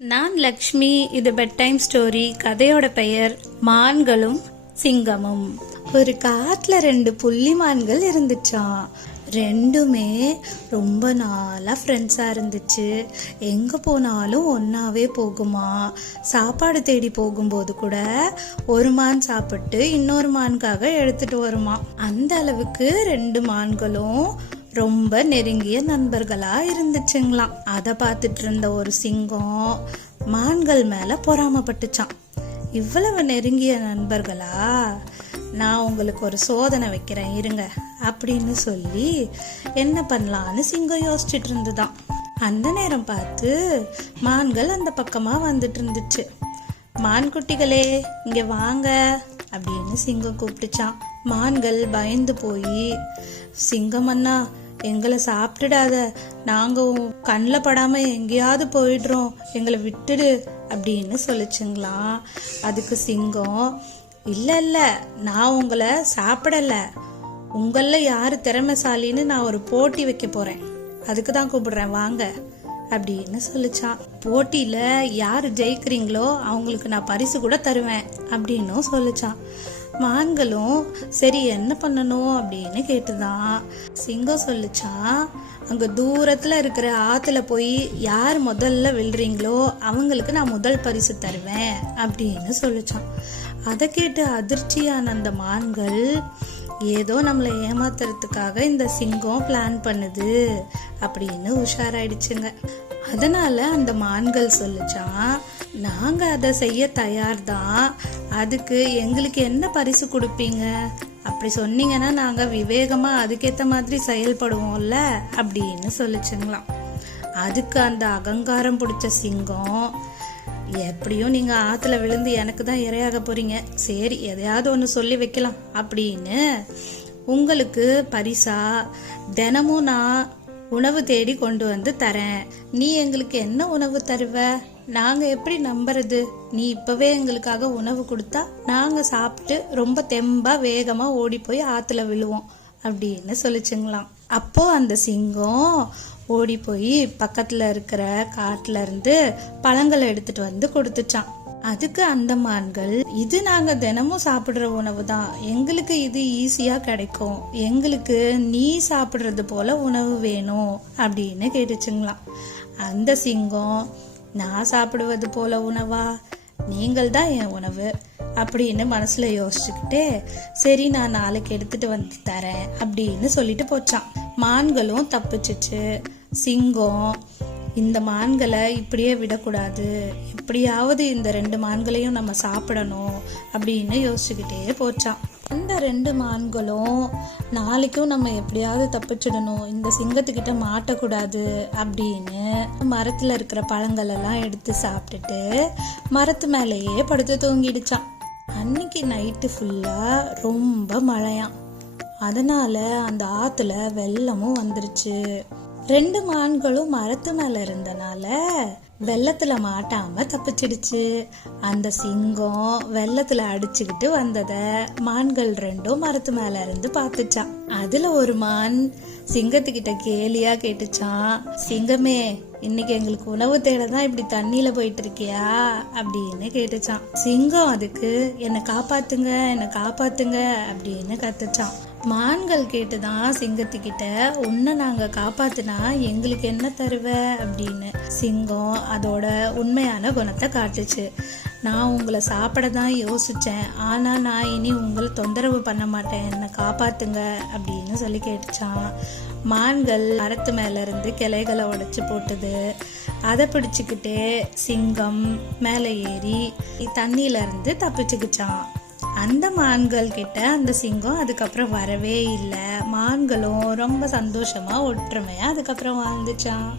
நான் லக்ஷ்மி. இது bed time story. கதையோட பெயர் மான்களும் சிங்கமும். ஒரு காட்டுல 2 புள்ளிமான்கள் இருந்துச்சாம். ரெண்டுமே ரொம்ப நாளா ஃப்ரெண்ட்ஸா இருந்துச்சு. எங்க போனாலும் ஒன்னாவே போகுமா. சாப்பாடு தேடி போகும்போது கூட ஒரு மான் சாப்பிட்டு இன்னொரு மானுக்காக எடுத்துட்டு வருமா. அந்த அளவுக்கு 2 மான்களும் ரொம்ப நெருங்கிய நண்பர்களா இருந்துச்சுங்களாம். அதை பார்த்துட்டு இருந்த ஒரு சிங்கம் மான்கள் மேல பொறாமப்பட்டுச்சான். இவ்வளவு நெருங்கிய நண்பர்களா, நான் உங்களுக்கு ஒரு சோதனை வைக்கிறேன் இருங்க அப்படின்னு சொல்லி என்ன பண்ணலான்னு சிங்கம் யோசிச்சுட்டு இருந்துதான். அந்த நேரம் பார்த்து மான்கள் அந்த பக்கமா வந்துட்டு இருந்துச்சு. மான் குட்டிகளே இங்க வாங்க அப்படின்னு சிங்கம் கூப்பிட்டுச்சான். மான்கள் பயந்து போய், சிங்கம் அண்ணா எங்களை சாப்பிட்டுடாத, நாங்க கண்ணில் படாம எங்கேயாவது போயிடுறோம், எங்களை விட்டுடு அப்படின்னு சொல்லிச்சுங்களாம். அதுக்கு சிங்கம், இல்ல இல்ல நான் உங்களை சாப்பிடல, உங்கள யாரு திறமைசாலின்னு நான் ஒரு போட்டி வைக்க போறேன், அதுக்கு தான் கூப்பிடுறேன் வாங்க அப்படின்னு சொல்லிச்சான். போட்டியில யாரு ஜெயிக்கிறீங்களோ அவங்களுக்கு நான் பரிசு கூட தருவேன் அப்படின்னு சொல்லிச்சான். மான்களும் சரி என்ன பண்ணணும் அப்படின்னு கேட்டுதான். சிங்கம் சொல்லிச்சான், அங்க தூரத்துல இருக்கிற ஆத்துல போய் யார் முதல்ல விழுறீங்களோ அவங்களுக்கு நான் முதல் பரிசு தருவேன் அப்படின்னு சொல்லிச்சான். அதை கேட்டு அதிர்ச்சியான அந்த மான்கள், ஏதோ நம்மளை ஏமாத்துறதுக்காக இந்த சிங்கம் பிளான் பண்ணுது அப்படின்னு உஷாராயிடுச்சுங்க. அதனால அந்த மான்கள் சொல்லிச்சான், நாங்க அதை செய்ய தயார்தான், அதுக்கு எங்களுக்கு என்ன பரிசு கொடுப்பீங்க, அப்படி சொன்னீங்கன்னா நாங்க விவேகமா அதுக்கேத்த மாதிரி செயல்படுவோம்ல அப்படின்னு சொல்லிச்சுங்களாம். அதுக்கு அந்த அகங்காரம் பிடிச்ச சிங்கம், எப்படியும் நீங்க ஆத்துல விழுந்து எனக்கு தான் இரையாக போறீங்க, சரி எதையாவது ஒன்று சொல்லி வைக்கலாம் அப்படின்னு உங்களுக்கு பரிசா தினமும் நான் உணவு தேடி கொண்டு வந்து தரேன். நீ எங்களுக்கு என்ன உணவு தருவ, நாங்க எப்படி நம்புறது, நீ இப்பவே எங்களுக்காக உணவு கொடுத்தா நாங்க சாப்பிட்டு ரொம்ப தெம்பா வேகமா ஓடி போய் ஆத்துல விழுவோம் அப்படின்னு சொல்லிச்சுங்களாம். அப்போ அந்த சிங்கம் ஓடி போய் பக்கத்துல இருக்கிற காட்டுல இருந்து பழங்களை எடுத்துட்டு வந்து கொடுத்துச்சான். அதுக்கு அந்த மான்கள், இது நாங்க தினமும் சாப்பிடுற உணவு தான், எங்களுக்கு இது ஈஸியா கிடைக்கும், எங்களுக்கு நீ சாப்பிடுறது போல உணவு வேணும் அப்படின்னு கேட்டுச்சுங்களாம். அந்த சிங்கம், நான் சாப்பிடுவது போல உணவா, நீங்கள் தான் என் உணவு அப்படின்னு மனசுல யோசிச்சுக்கிட்டே, சரி நான் நாளைக்கு எடுத்துட்டு வந்து தரேன் அப்படின்னு சொல்லிட்டு போச்சான். மான்களும் தப்பிச்சிச்சு. சிங்கம் இந்த மான்களை இப்படியே விடக்கூடாது, எப்படியாவது இந்த 2 மான்களையும் நம்ம சாப்பிடணும் அப்படின்னு யோசிச்சுக்கிட்டே போச்சான். அந்த 2 மான்களும் நாளைக்கும் நம்ம எப்படியாவது தப்பிச்சிடணும், இந்த சிங்கத்துக்கிட்ட மாட்டக்கூடாது அப்படின்னு மரத்துல இருக்கிற பழங்கள் எல்லாம் எடுத்து சாப்பிட்டுட்டு மரத்து மேலேயே படுத்து தூங்கிடுச்சான். அன்னைக்கு நைட்டு ஃபுல்லா ரொம்ப மழையாம். அதனால அந்த ஆத்துல வெள்ளமும் வந்துருச்சு. 2 மான்களும் மரத்து மேல இருந்தனால வெள்ளத்துல மாட்டாம தப்பிச்சிடுச்சு. அந்த சிங்கம் வெள்ளத்துல அடிச்சுக்கிட்டு வந்தத மான்கள் 2ம் மரத்து மேல இருந்து பாத்துச்சான். அதுல ஒரு மான் சிங்கத்துக்கிட்ட கேலியா கேட்டுச்சான், சிங்கமே இன்னைக்கு எங்களுக்கு உணவு தேடதான் இப்படி தண்ணியில போயிட்டு இருக்கியா அப்படின்னு கேட்டுச்சான். சிங்கம் அதுக்கு, என்னை காப்பாத்துங்க என்னை காப்பாத்துங்க அப்படின்னு கத்துச்சான். மான்கள் கேட்டுதான் சிங்கத்துக்கிட்ட, உன்னை நாங்க காப்பாத்துனா எங்களுக்கு என்ன தருவ அப்படின்னு. சிங்கம் அதோட உண்மையான குணத்தை காட்டுச்சு. நான் உங்களை சாப்பிட தான் யோசிச்சேன், ஆனா நான் இனி உங்களை தொந்தரவு பண்ண மாட்டேன், என்னை காப்பாத்துங்க அப்படின்னு சொல்லி கேட்டுச்சான். மான்கள் மரத்து மேல இருந்து கிளைகளை உடைச்சு போட்டுது. அதை பிடிச்சுக்கிட்டே சிங்கம் மேல ஏறி தண்ணியில இருந்து தப்பிச்சுக்கிச்சான். அந்த மான்கள் கிட்ட அந்த சிங்கம் அதுக்கப்புறம் வரவே இல்லை. மான்களும் ரொம்ப சந்தோஷமா ஒற்றுமையா அதுக்கப்புறம் வாழ்ந்துச்சான்.